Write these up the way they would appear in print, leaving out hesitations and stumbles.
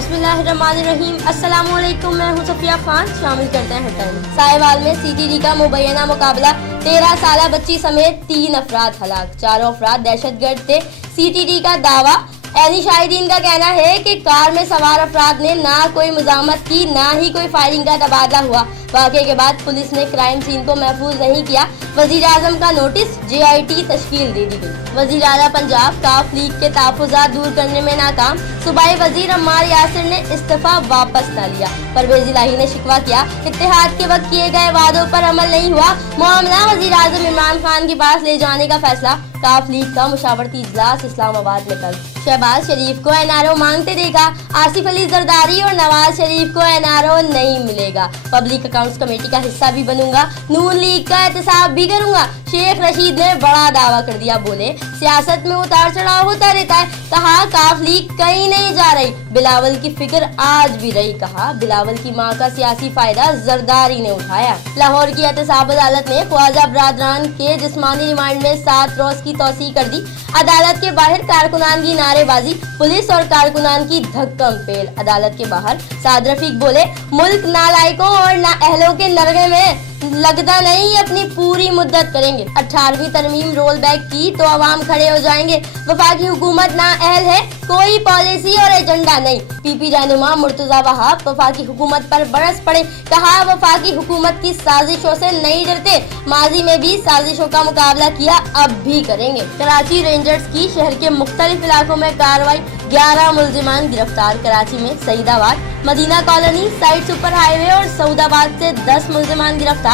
बिस्मिल्लाहिर्रहमानिर्रहीम। अस्सलाम वालेकुम, मैं हूं सफिया खान। शामिल करते हैं हेडलाइन। साहिवाल में सीटीडी का मुबैना मुकाबला, 13 साला बच्ची समेत 3 अफराद हलाक, 4 अफराद दहशतगर्द थे। सीटीडी का दावा, एनी शाहिदीन का कहना है कि कार में सवार अफराद ने ना कोई मुजामत की, ना ही कोई फायरिंग का तबादला हुआ। वाक़े के बाद पुलिस ने क्राइम सीन को महफूज नहीं किया। वज़ीर आज़म का नोटिस, JIT तश्कील दे दी गई। वज़ीर आला पंजाब काफ लीग के तहफ़्फ़ुज़ात दूर करने में नाकाम। सूबाई वज़ीर अम्मार यासिर ने इस्तीफ़ा वापस न लिया। परवेज़ इलाही ने शिकवा किया, इत्तेहाद के वक्त किए गए वादों पर अमल नहीं हुआ। मामला वज़ीर आज़म इमरान खान के पास ले जाने का फैसला। काफ लीग का मुशावरती इजलास इस्लामाबाद में कल। शहबाज शरीफ को NRO मांगते देखा, आसिफ अली जरदारी और नवाज शरीफ को NRO नहीं मिलेगा। पब्लिक अकाउंट्स कमेटी का हिस्सा भी बनूंगा, नून लीग का एहतसाब भी करूंगा। शेख रशीद ने बड़ा दावा कर दिया, बोले सियासत में उतार चढ़ाव होता रहता है। कहा काफ लीग कहीं नहीं जा रही, बिलावल की फिक्र आज भी रही। कहा बिलावल की मां का सियासी फायदा जरदारी ने उठाया। लाहौर की एहतसाब अदालत ने ख्वाजा बरादरान के जिस्मानी रिमांड में 7 रोज की तौसीह कर दी। अदालत के बाहर कारकुनान की नारेबाजी, पुलिस और कारकुनान की धक्कम पेल। अदालत के बाहर साद रफीक बोले, मुल्क नालायकों और नाअहलों के नरगे में लगता नहीं, अपनी पूरी मुद्दत करेंगे। 18वीं तरमीम रोल बैक की तो अवाम खड़े हो जाएंगे। वफाकी हुकूमत नाअहल है, कोई पॉलिसी और एजेंडा नहीं। PP रहनुमा मुर्तजा वहाब वफाकी हुकूमत पर बरस पड़े। कहा वफाकी हुकूमत की साजिशों से नहीं डरते, माजी में भी साजिशों का मुकाबला किया, अब भी करेंगे। कराची रेंजर्स की शहर के मुख्तलिफ इलाकों में कार्रवाई, 11 मुल्जिमान गिरफ्तार। कराची में Saeedabad, Madina colony, side super highway और सऊदाबाद से 10 मुल्जिमान गिरफ्तार।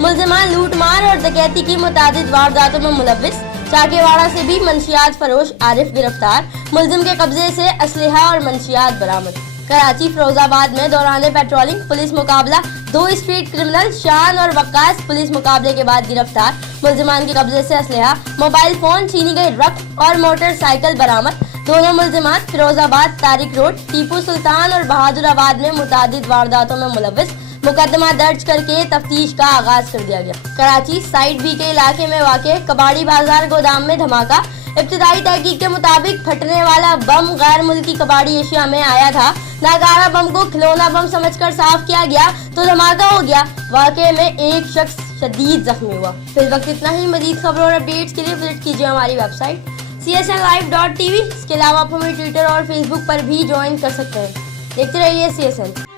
मुल्जिमान लूट मार और डकैती की मुतादिद वारदातों में मुलव्विस। चाकेवाड़ा से भी मंशियात फरोश आरिफ गिरफ्तार। मुल्जिम के कब्जे से असलहा और मंशियात बरामद। कराची फिरोजाबाद में दौरान पेट्रोलिंग पुलिस मुकाबला, 2 स्ट्रीट क्रिमिनल शान और वक्कास पुलिस मुकाबले के बाद गिरफ्तार। मुल्जिमान के कब्जे से असलहा, मोबाइल फोन, छीनी गई रकम और मोटरसाइकिल बरामद। दोनों मुल्जिमान फिरोजाबाद तारिक रोड, टीपू सुल्तान और बहादुराबाद में मुतादिद वारदातों में मुलव्विस। मुकदमा दर्ज करके तफ्तीश का आगाज कर दिया गया। कराची साइड B के इलाके में वाक़े कबाड़ी बाजार गोदाम में धमाका। इब्तिदाई तहकीक के मुताबिक फटने वाला बम गैर मुल्की कबाड़ी एशिया में आया था। नाकारा बम को खिलौना बम समझकर साफ किया गया तो धमाका हो गया। वाक़े में एक शख्स शदीद जख्मी हुआ। फिर वक्त इतना ही। मजीद खबरों और अपडेट्स के लिए विजिट कीजिए हमारी वेबसाइट csnlive.tv। इसके अलावा आप हमें ट्विटर और फेसबुक पर भी ज्वाइन कर सकते हैं। देखते रहिए CSN।